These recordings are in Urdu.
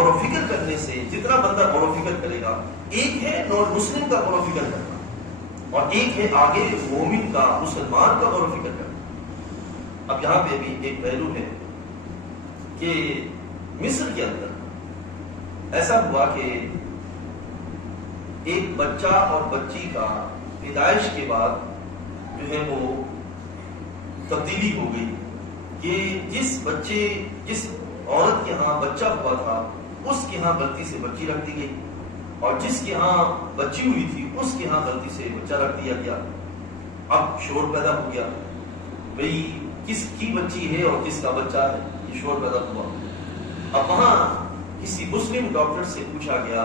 غور و فکر کرنے سے جتنا بندہ غور و فکر کرے گا، ایک ہے نان مسلم کا غور و فکر کرنا اور ایک ہے آگے مومن کا، مسلمان کا غور و فکر کرنا۔ اب یہاں پہ بھی ایک پہلو ہے کہ مصر کے اندر ایسا ہوا کہ ایک بچہ اور بچی کا پیدائش کے بعد جو ہے وہ تبدیلی ہو گئی کہ جس عورت کے ہاں بچہ ہوا تھا اس کے ہاں غلطی سے بچی رکھ دی گئی، اور جس کے ہاں بچی ہوئی تھی اس کے ہاں غلطی سے بچہ رکھ دیا گیا۔ اب شور پیدا ہو گیا، بھئی کس کی بچی ہے اور کس کا بچہ ہے، یہ شور پیدا ہوا۔ اب وہاں کسی مسلم ڈاکٹر سے پوچھا گیا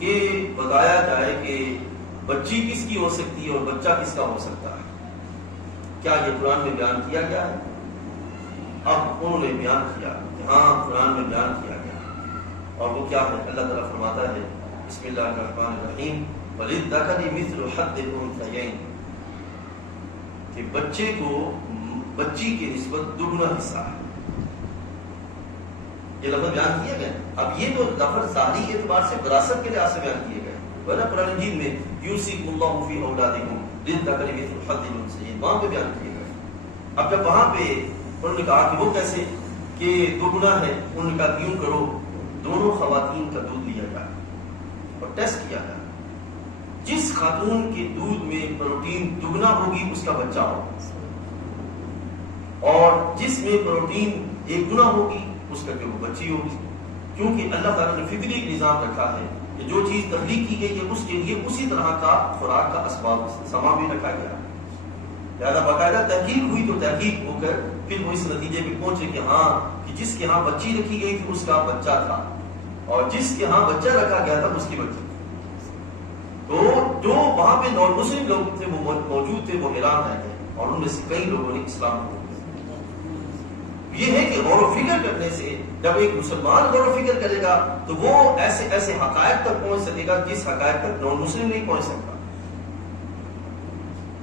کہ بتایا جائے کہ بچی کس کی ہو سکتی ہے اور بچہ کس کا ہو سکتا ہے، کیا یہ قرآن میں بیان کیا گیا ہے؟ اب انہوں نے بیان کیا کہ ہاں قرآن میں بیان کیا گیا، اور وہ کیا ہے؟ اللہ تعالیٰ فرماتا ہے بسم اللہ الرحمن الرحیم وَلِلذَّكَرِ مِثْلُ حَظِّ الْأُنثَيَيْنِ، کہ بچے کو بچی کی نسبت دگنا حصہ ہے۔ یہ لفظ بیان کیا گیا۔ اب یہ تو لفظ ظاہری اعتبار سے وراثت کے لحاظ سے بیان کیے گئے، ورنہ قرآن مجید میں یوصیکم اللہ فی اولادکم للذکر مثل حظ الانثیین وہاں پہ بیان کیے گئے۔ اب جب وہاں پہ انہوں نے کہا کہ وہ کیسے کہ دگنا ہے، انہوں نے کہا کیوں کرو، دونوں خواتین کا دودھ لیا جائے اور ٹیسٹ کیا جائے، جس خاتون کے دودھ میں پروٹین دگنا ہوگی اس کا بچہ ہوگا، اور جس میں پروٹین ایک گنا ہوگی اس کا جو بچی ہوگی، کیونکہ اللہ تعالیٰ نے فطری نظام رکھا ہے کہ جو چیز تخلیق کی گئی ہے اس کے لیے اسی طرح کا خوراک کا اسباب سامان بھی رکھا گیا۔ لہٰذا باقاعدہ تحقیق ہوئی تو تحقیق ہو کر پھر وہ اس نتیجے پہ پہنچے کہ ہاں کہ جس کے ہاں بچی رکھی گئی تھی اس کا بچہ تھا، اور جس کے ہاں بچہ رکھا گیا تھا اس کی بچی تھی۔ تو جو وہاں پہ نان مسلم لوگ تھے وہ موجود تھے، وہ حیران رہ گئے، اور ان میں سے کئی لوگوں نے اسلام کو۔ یہ ہے کہ غور و فکر کرنے سے جب ایک مسلمان غور و فکر کرے گا تو وہ ایسے ایسے حقائق تک پہنچ سکے گا جس حقائق تک نان مسلم نہیں پہنچ سکتا۔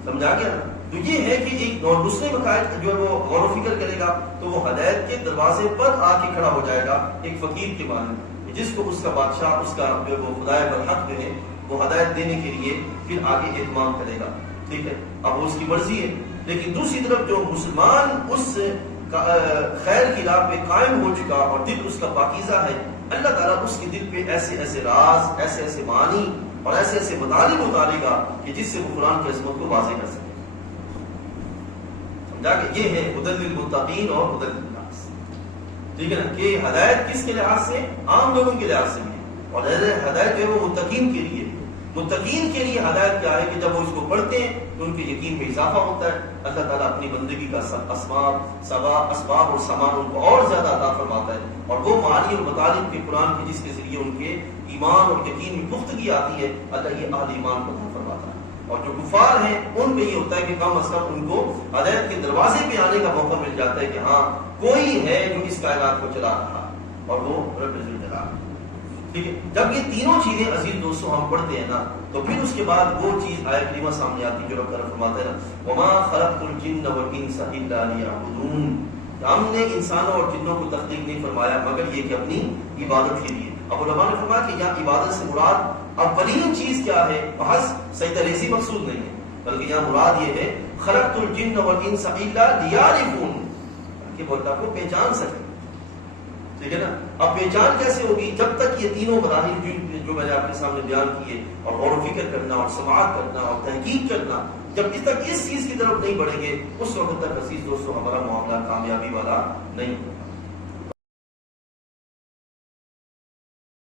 سمجھا گیا؟ تو یہ ہے کہ ایک نان مسلم حقائق جو وہ غور و فکر کرے گا تو وہ ہدایت کے دروازے پر آ کے کھڑا ہو جائے گا ایک فقیر کے مانند، جس کو اس کا بادشاہ، اس کا جو وہ خدائے برحق جو ہے وہ ہدایت دینے کے لیے پھر آگے اہتمام کرے گا۔ ٹھیک ہے، اب وہ اس کی مرضی ہے، لیکن دوسری طرف جو مسلمان اس خیر کی راہ پہ قائم ہو چکا اور دل اس کا پاکیزہ ہے، اللہ تعالیٰ اس کے دل پہ ایسے ایسے راز، ایسے ایسے معانی اور ایسے ایسے مطالب اتارے گا کہ جس سے وہ قرآن کی عظمت کو واضح کر سکے۔ سمجھا کہ یہ ہے ہدی للمتقین اور ہدی للناس۔ ٹھیک ہے نا، کہ ہدایت کس کے لحاظ سے؟ عام لوگوں کے لحاظ سے بھی، اور ہدایت جو ہے وہ متقین کے لیے۔ متقین کے لیے ہدایت کیا ہے کہ جب وہ اس کو پڑھتے ہیں تو ان کے یقین میں اضافہ ہوتا ہے، اللہ تعالیٰ اپنی بندگی کا اسباب اور سامان ان کو اور زیادہ عطا فرماتا ہے، اور وہ معانی اور مطالب کے قرآن کے جس کے ذریعے ان کے ایمان اور یقین میں پختگی آتی ہے، اللہ یہ اہل ایمان کو عطا فرماتا ہے۔ اور جو کفار ہیں ان پہ یہ ہوتا ہے کہ کم از کم ان کو ہدایت کے دروازے پہ آنے کا موقع مل جاتا ہے کہ ہاں کوئی ہے جو اس کائنات کو چلا رہا، اور وہ رب ذوالجلال۔ ٹھیک ہے، جب یہ تینوں چیزیں عزیز دوستوں ہم پڑھتے ہیں نا تو پھر اس کے بعد وہ چیز آیت کریمہ سامنے آتی جو رب تعالیٰ فرماتا ہے نا وَمَا خَلَقْتُ الْجِنَّ وَالْإِنسَ إِلَّا لِيَعْبُدُونَ، ہم نے انسانوں اور جنوں کو تخلیق نہیں فرمایا مگر یہ کہ اپنی عبادت کے لیے۔ اب علماء نے فرمایا کہ یہاں عبادت سے مراد اولین چیز کیا ہے؟ محض سجدہ ریزی مقصود نہیں ہے، بلکہ یہاں مراد یہ ہے خَلَقْتُ الْجِنَّ وَالْإِنسَ إِلَّا لِيَعْرِفُونَ، کہ وہ اللہ کو پہچان سکے۔ ٹھیک ہے نا، اب پہچان کیسے ہوگی؟ جب تک یہ تینوں مراحل جو میں نے آپ کے سامنے بیان کیے، اور غور و فکر کرنا اور سماعت کرنا اور تحقیق کرنا، جب اس تک اس چیز کی طرف نہیں بڑھیں گے اس وقت تک عزیز دوستوں ہمارا معاملہ کامیابی والا نہیں ہوگا۔